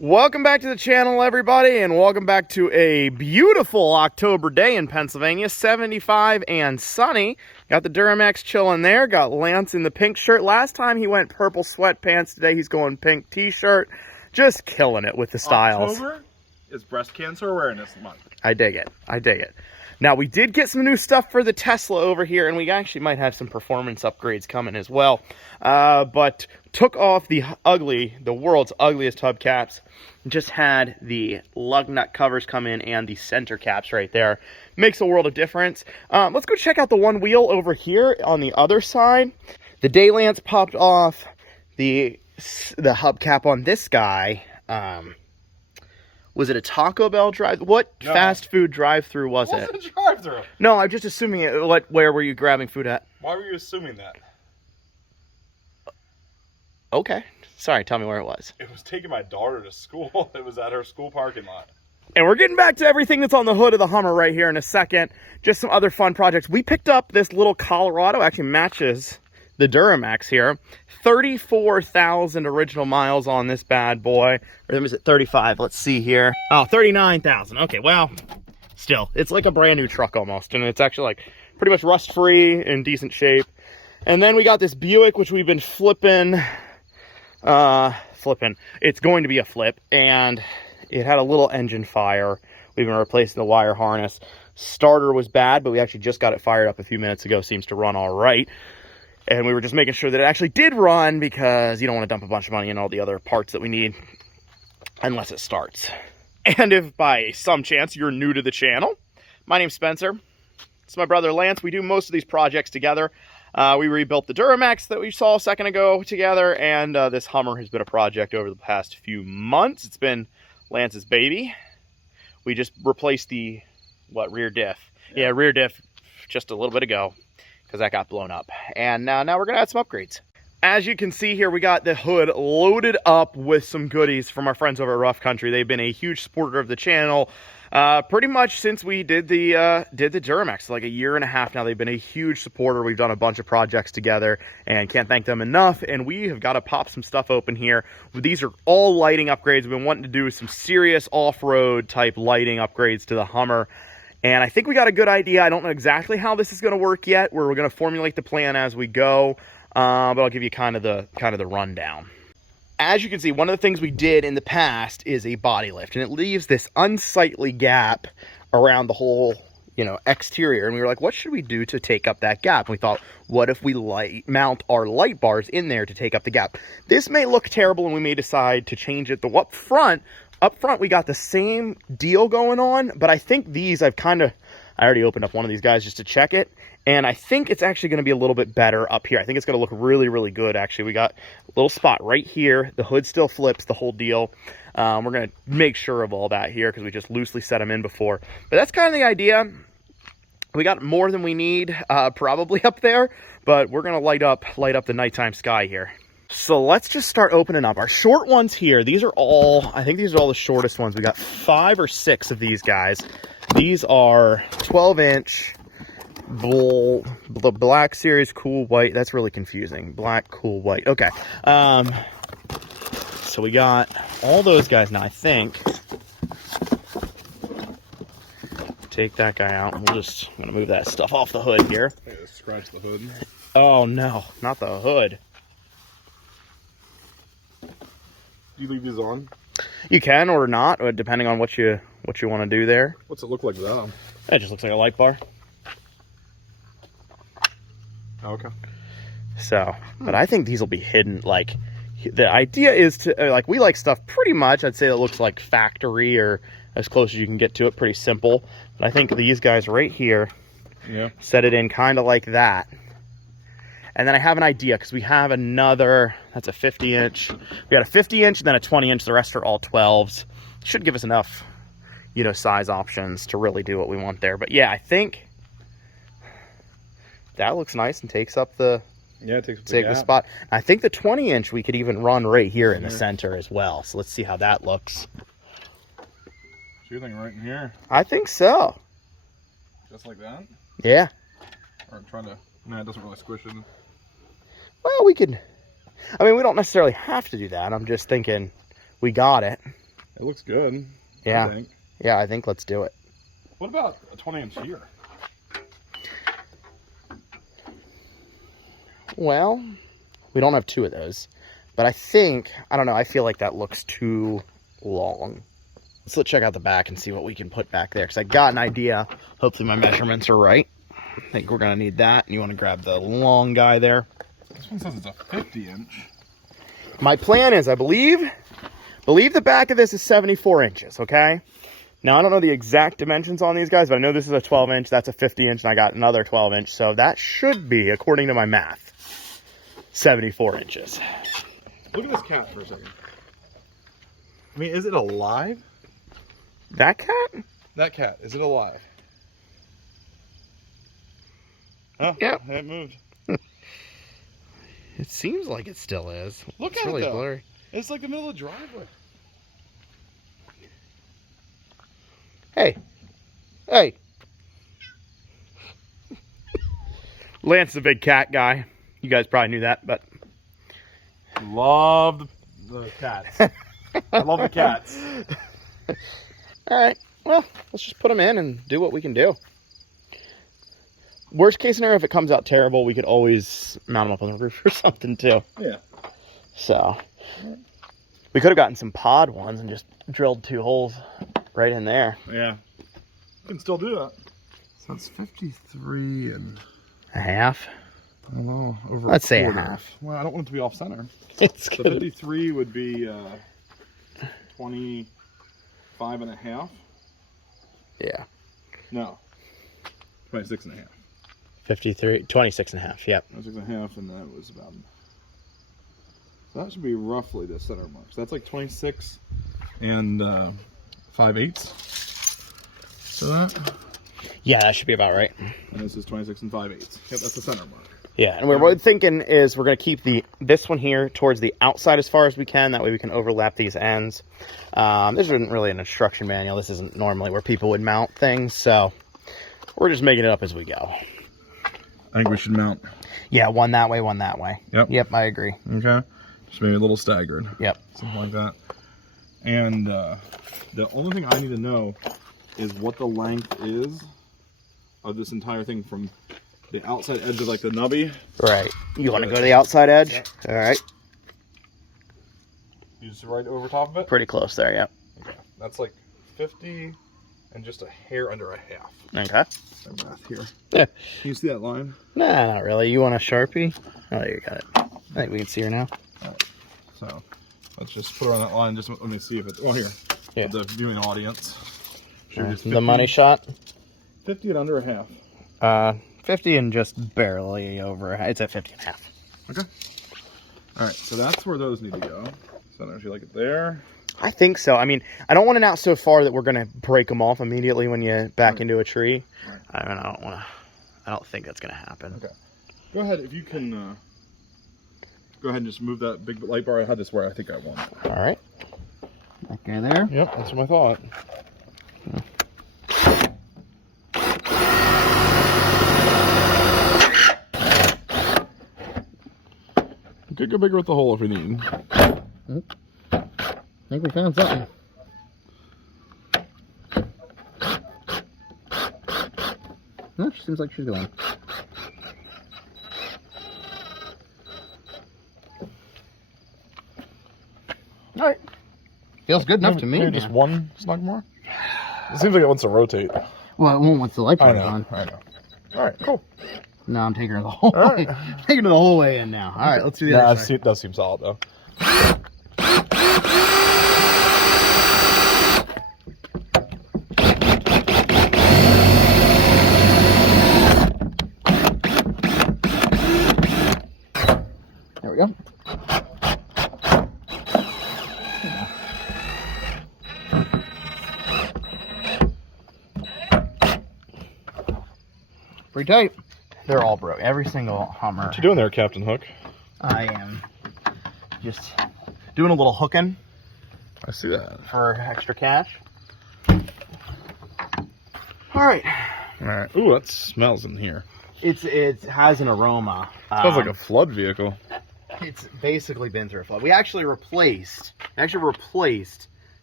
Welcome back to the channel, everybody, and welcome back to a beautiful October day in Pennsylvania, 75 and sunny. Got the Duramax chilling there, got Lance in the pink shirt. Last time he went purple sweatpants, today he's going pink t-shirt. Just killing it with the styles. October is Breast Cancer Awareness Month. I dig it, I dig it. Now, we did get some new stuff for the Tesla over here, and we actually might have some performance upgrades coming as well. But took off the world's ugliest hubcaps. Just had the lug nut covers come in and the center caps right there. Makes a world of difference. Let's go check out the one wheel over here on the other side. The day lance popped off. The hubcap on this guy, was it a Taco Bell drive? What fast food drive-through was it? It wasn't a drive-through. No, I'm just assuming it. Where were you grabbing food at? Why were you assuming that? Okay. Sorry, tell me where it was. It was taking my daughter to school. It was at her school parking lot. And we're getting back to everything that's on the hood of the Hummer right here in a second. Just some other fun projects. We picked up this little Colorado. Actually matches the Duramax here. 34,000 original miles on this bad boy. Or is it 35? Let's see here. Oh, 39,000. Okay, well, still, it's like a brand new truck almost. And it's actually like pretty much rust-free, in decent shape. And then we got this Buick, which we've been flipping. It's going to be a flip. And it had a little engine fire. We've been replacing the wire harness. Starter was bad, but we actually just got it fired up a few minutes ago. Seems to run all right. And we were just making sure that it actually did run, because you don't want to dump a bunch of money in all the other parts that we need unless it starts. And if by some chance you're new to the channel, my name's Spencer. It's my brother Lance. We do most of these projects together. We rebuilt the Duramax that we saw a second ago together, and this Hummer has been a project over the past few months. It's been Lance's baby. We just replaced the, rear diff? Yeah, rear diff just a little bit ago, because that got blown up. And now we're going to add some upgrades. As you can see here, we got the hood loaded up with some goodies from our friends over at Rough Country. They've been a huge supporter of the channel pretty much since we did the Duramax, like a year and a half now. They've been a huge supporter. We've done a bunch of projects together and can't thank them enough. And we have got to pop some stuff open here. These are all lighting upgrades. We've been wanting to do some serious off-road type lighting upgrades to the Hummer. And I think we got a good idea. I don't know exactly how this is going to work yet. We're going to formulate the plan as we go, but I'll give you kind of the rundown. As you can see, one of the things we did in the past is a body lift, and it leaves this unsightly gap around the whole, exterior. And we were like, what should we do to take up that gap? And we thought, what if we mount our light bars in there to take up the gap? This may look terrible, and we may decide to change it. Up front, we got the same deal going on, but I think these I already opened up one of these guys just to check it, and I think it's actually going to be a little bit better up here. I think it's going to look really, really good, actually. We got a little spot right here. The hood still flips, the whole deal. We're going to make sure of all that here, because we just loosely set them in before. But that's kind of the idea. We got more than we need, probably up there, but we're going to light up the nighttime sky here. So let's just start opening up our short ones here. I think these are all the shortest ones. We got 5 or 6 of these guys. These are 12-inch the Black Series Cool White. That's really confusing. Black Cool White. Okay. So we got all those guys now, I think. Take that guy out. I'm going to move that stuff off the hood here. Scratch the hood. Oh, no. Not the hood. You leave these on? You can or not, depending on what you want to do there. What's it look like though? It just looks like a light bar. Okay. So, but I think these will be hidden. Like, the idea is to, we like stuff pretty much, I'd say it looks like factory or as close as you can get to it, pretty simple. But I think these guys right here, set it in kind of like that. And then I have an idea, because we have another, that's a 50-inch. We got a 50-inch and then a 20-inch. The rest are all 12s. Should give us enough, size options to really do what we want there. But yeah, I think that looks nice and takes up the spot. I think the 20-inch we could even run right here in the center as well. So let's see how that looks. So you think right in here? I think so. Just like that? Yeah. Or trying to, no, it doesn't really squish it. Well, we could, we don't necessarily have to do that. I'm just thinking we got it. It looks good. Yeah. I think. Yeah, I think let's do it. What about a 20-inch here? Well, we don't have two of those. But I think, I don't know, I feel like that looks too long. So let's check out the back and see what we can put back there. Because I got an idea. Hopefully my measurements are right. I think we're going to need that. And you want to grab the long guy there. This one says it's a 50-inch. My plan is, I believe the back of this is 74 inches, okay? Now, I don't know the exact dimensions on these guys, but I know this is a 12-inch, that's a 50-inch, and I got another 12-inch. So that should be, according to my math, 74 inches. Look at this cat for a second. I mean, is it alive? That cat? That cat, is it alive? Oh, yeah. It moved. It seems like it still is. Look it's at really it, though. blurry. It's like the middle of the driveway. Hey. Hey. Lance is a big cat guy. You guys probably knew that, but... Love the cats. I love the cats. All right. Well, let's just put them in and do what we can do. Worst case scenario, if it comes out terrible, we could always mount them up on the roof or something, too. Yeah. So, we could have gotten some pod ones and just drilled 2 holes right in there. Yeah. You can still do that. So it's 53 and... A half? I don't know. Over Let's say a quarter. half. Well, I don't want it to be off center. It's So good. 53 would be 25 and a half. Yeah. No. 26 and a half. 53, 26 and a half, yep. 26 and a half, and that was about... So that should be roughly the center mark. So that's like 26 and 5/8. So that... Yeah, that should be about right. And this is 26 and 5/8. Yep, that's the center mark. Yeah, and what we're thinking is we're going to keep this one here towards the outside as far as we can. That way we can overlap these ends. This isn't really an instruction manual. This isn't normally where people would mount things. So we're just making it up as we go. I think we should mount. Yeah, one that way, one that way. Yep. Yep, I agree. Okay. Just maybe a little staggered. Yep. Something like that. And the only thing I need to know is what the length is of this entire thing from the outside edge of like the nubby. Right. You want to go to the outside edge? Yep. All right. You just right over top of it? Pretty close there, yep. Okay. That's like 50 and just a hair under a half. Okay. My math here. Yeah. Can you see that line? Nah, not really. You want a Sharpie? Oh, you got it. I think we can see her now. All right. So let's just put her on that line. Just let me see if it's... Oh, here. Yeah. The viewing audience. Should we just The money shot? 50 and under a half. 50 and just barely over. It's at 50 and a half. Okay. All right. So that's where those need to go. So I don't know if you like it there. I think so. I mean, I don't want it out so far that we're going to break them off immediately when you back into a tree. Right. I mean, I don't think that's going to happen. Okay. Go ahead. If you can go ahead and just move that big light bar. I had this where I think I want it. All right. That guy there? Yep. That's what I thought. Could go bigger with the hole if we need. I think we found something. No, she seems like she's going. All right. Feels good enough to me. Maybe just one snug more. It seems like it wants to rotate. Well, it won't once the light bar I is know. on. I know. All right. Cool. No, I'm taking her the whole All way. right. Taking her the whole way in now. All right, let's do the other side. That does seem solid though. There we go. Pretty tight. They're all broke. Every single Hummer. What you doing there, Captain Hook? I am just doing a little hooking I see that. for extra cash. All right. All right. Ooh, that smells in here. It has an aroma. Smells like a flood vehicle. It's basically been through a flood. We actually replaced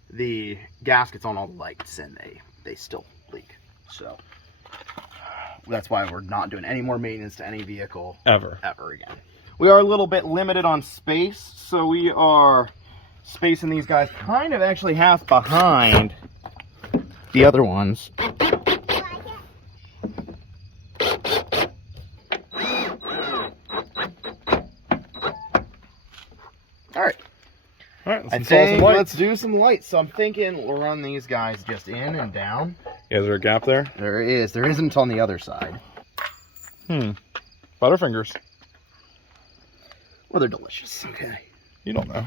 the gaskets on all the lights, and they still leak. So that's why we're not doing any more maintenance to any vehicle ever again. We are a little bit limited on space, so we are spacing these guys kind of actually half behind the other ones. All right, let's do some lights. So I'm thinking we'll run these guys just in and down. Yeah, is there a gap there? There is. There isn't on the other side. Butterfingers. Well, they're delicious. Okay. You don't know.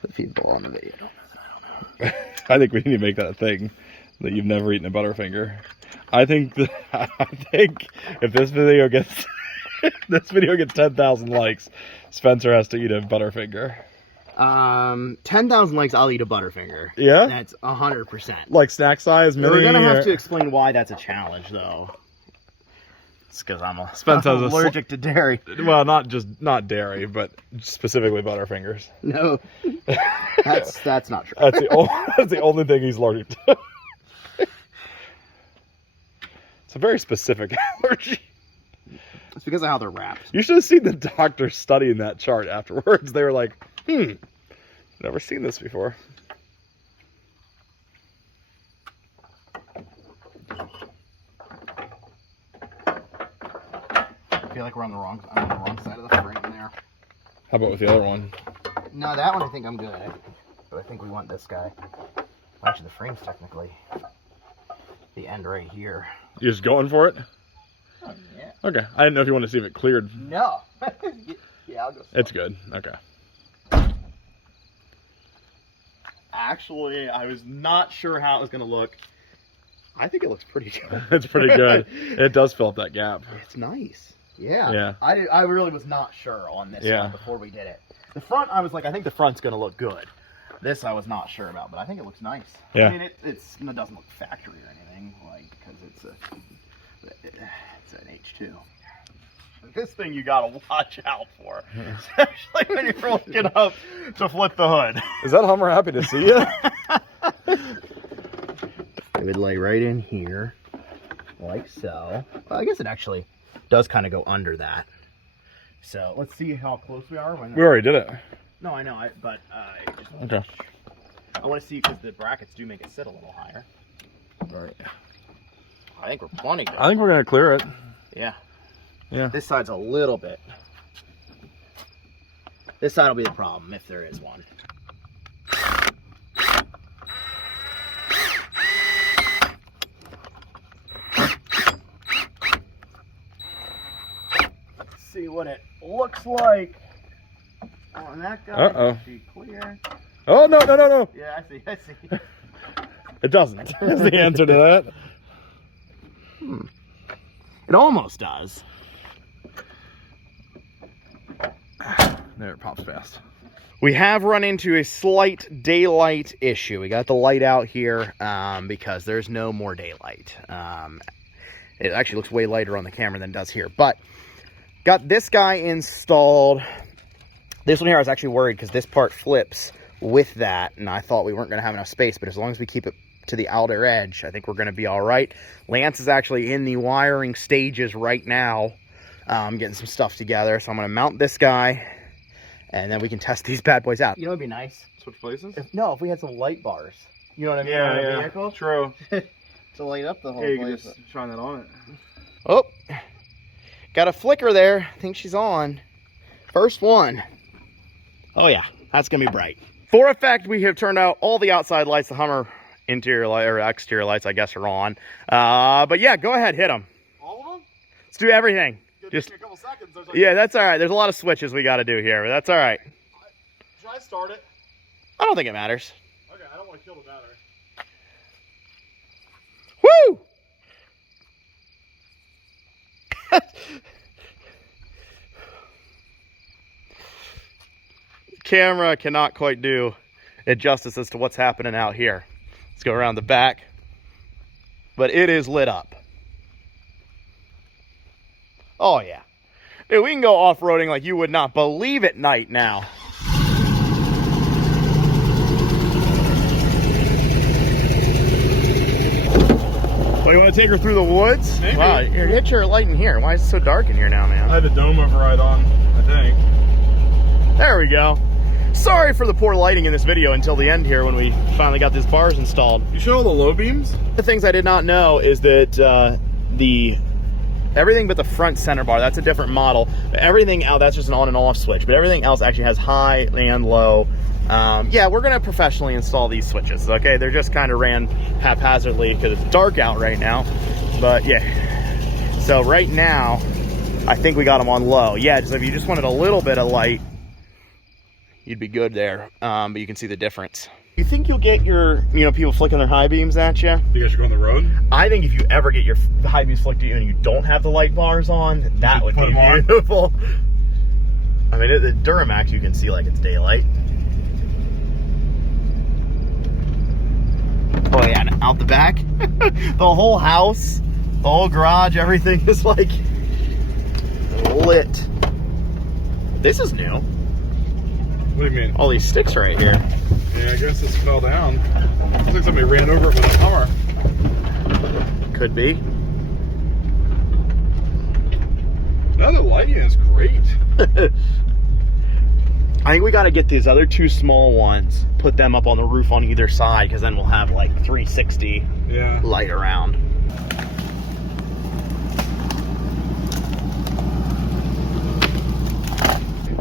The people on the video don't know that I don't know. I think we need to make that a thing, that you've never eaten a Butterfinger. I think if this video gets 10,000 likes, Spencer has to eat a Butterfinger. 10,000 likes, I'll eat a Butterfinger. Yeah? That's 100%. Like snack size, mini? We're gonna have to explain why that's a challenge, though. It's because I'm allergic to dairy. Well, not dairy, but specifically Butterfingers. No, that's not true. That's the only thing he's allergic to. It's a very specific allergy. It's because of how they're wrapped. You should have seen the doctor studying that chart afterwards. They were like, never seen this before. I feel like I'm on the wrong side of the frame there. How about with the other one? No, that one I think I'm good. But I think we want this guy. Well, actually, the frame's technically the end right here. You're just going for it? Oh, yeah. Okay. I didn't know if you wanted to see if it cleared. No. Yeah, I'll go. It's good. Okay. Actually, I was not sure how it was going to look. I think it looks pretty good. It's pretty good. It does fill up that gap. It's nice. Yeah. Yeah. I really was not sure on this one before we did it. The front, I was like, I think the front's going to look good. This I was not sure about, but I think it looks nice. Yeah. I mean, it doesn't look factory or anything, like, because it's an H2. This thing you got to watch out for, especially when you're looking up to flip the hood. Is that Hummer happy to see you? It would lay right in here, like so. Well, I guess it actually does kind of go under that. So let's see how close we are. We already did it. No, I know, but okay. I want to see because the brackets do make it sit a little higher. All right. I think we're plenty good. I think we're gonna clear it. Yeah. Yeah. This side's a little bit. This side will be the problem if there is one. Let's see what it looks like. On that guy. Uh-oh. Clear. Oh, no. Yeah, I see. It doesn't. Is the answer to that. It almost does. There, it pops fast. We have run into a slight daylight issue. We got the light out here because there's no more daylight. It actually looks way lighter on the camera than it does here. But got this guy installed. This one here I was actually worried because this part flips with that. And I thought we weren't going to have enough space. But as long as we keep it to the outer edge, I think we're going to be all right. Lance is actually in the wiring stages right now. Getting some stuff together. So I'm going to mount this guy. And then we can test these bad boys out. You know what would be nice? Switch places? If we had some light bars. You know what I mean? Yeah, on a yeah. vehicle? True. To light up the whole Yeah, you place. can just shine that on it. Oh, got a flicker there. I think she's on. First one. Oh yeah, that's gonna be bright. For effect, we have turned out all the outside lights. The Hummer interior light or exterior lights, I guess, are on. But yeah, go ahead, hit them. All of them? Let's do everything. Just a couple seconds. yeah, that's all right. There's a lot of switches we got to do here, but that's all right. Should I start it? I don't think it matters. Okay, I don't want to kill the battery. Woo! Camera cannot quite do it justice as to what's happening out here. Let's go around the back. But it is lit up. Oh yeah. Dude, we can go off-roading like you would not believe at night now. You want to take her through the woods? Maybe. Wow, hit your light in here. Why is it so dark in here now, man? I had the dome override on, I think. There we go. Sorry for the poor lighting in this video until the end here when we finally got these bars installed. You show all the low beams? The things I did not know is that everything but the front center bar, that's a different model. Everything else, that's just an on and off switch, but everything else actually has high and low. Yeah, we're gonna professionally install these switches, okay? They're just kind of ran haphazardly because it's dark out right now, but yeah. So right now, I think we got them on low. Yeah, just if you just wanted a little bit of light, you'd be good there, but you can see the difference. You think you'll get your, people flicking their high beams at you? You guys should go on the road? I think if you ever get your high beams flicked at you and you don't have the light bars on, that would be beautiful. I mean, the Duramax, you can see like it's daylight. Oh yeah, and out the back, the whole house, the whole garage, everything is like lit. This is new. What do you mean? All these sticks right here. Yeah, I guess this fell down. Looks like somebody ran over it with a Hummer. Could be. No, the lighting is great. I think we got to get these other two small ones, put them up on the roof on either side, because then we'll have like 360 light around.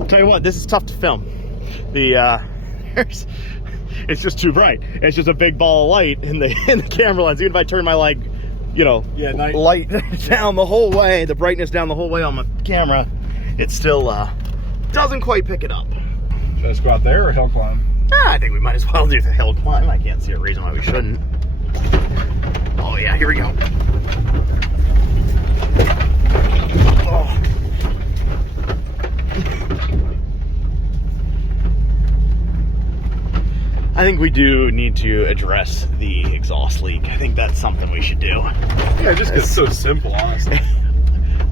Tell you what, this is tough to film. It's just too bright. It's just a big ball of light in the camera lens. Even if I turn my light down the whole way, the brightness down the whole way on my camera, it still doesn't quite pick it up. Should I just go out there or hill climb? I think we might as well do the hill climb. I can't see a reason why we shouldn't. Oh yeah, here we go. Oh. I think we do need to address the exhaust leak. I think that's something we should do. Yeah, just 'cause it's so simple, honestly.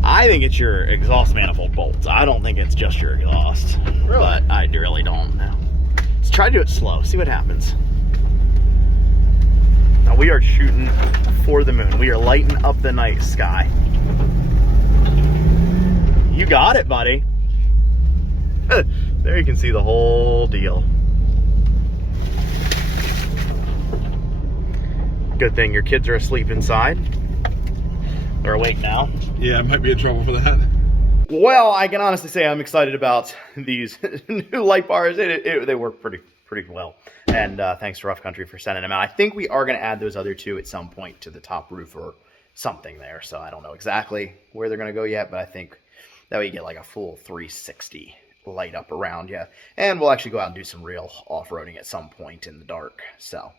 I think it's your exhaust manifold bolts. I don't think it's just your exhaust. Really? But I really don't know. Let's try to do it slow, see what happens. Now we are shooting for the moon. We are lighting up the night sky. You got it, buddy. There you can see the whole deal. Good thing your kids are asleep inside. They're awake now. Yeah, I might be in trouble for that. Well, I can honestly say I'm excited about these new light bars. They work pretty well. And thanks to Rough Country for sending them out. I think we are going to add those other two at some point to the top roof or something there. So I don't know exactly where they're going to go yet, but I think that way you get like a full 360 light up around you. And we'll actually go out and do some real off-roading at some point in the dark. So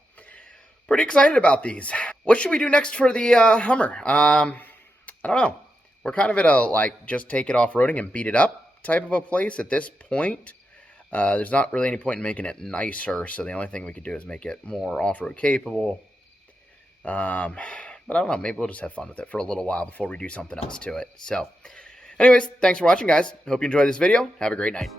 pretty excited about these. What should we do next for the Hummer? I don't know. We're kind of at a, just take it off-roading and beat it up type of a place at this point. There's not really any point in making it nicer, so the only thing we could do is make it more off-road capable. But I don't know. Maybe we'll just have fun with it for a little while before we do something else to it. So, anyways, thanks for watching, guys. Hope you enjoyed this video. Have a great night.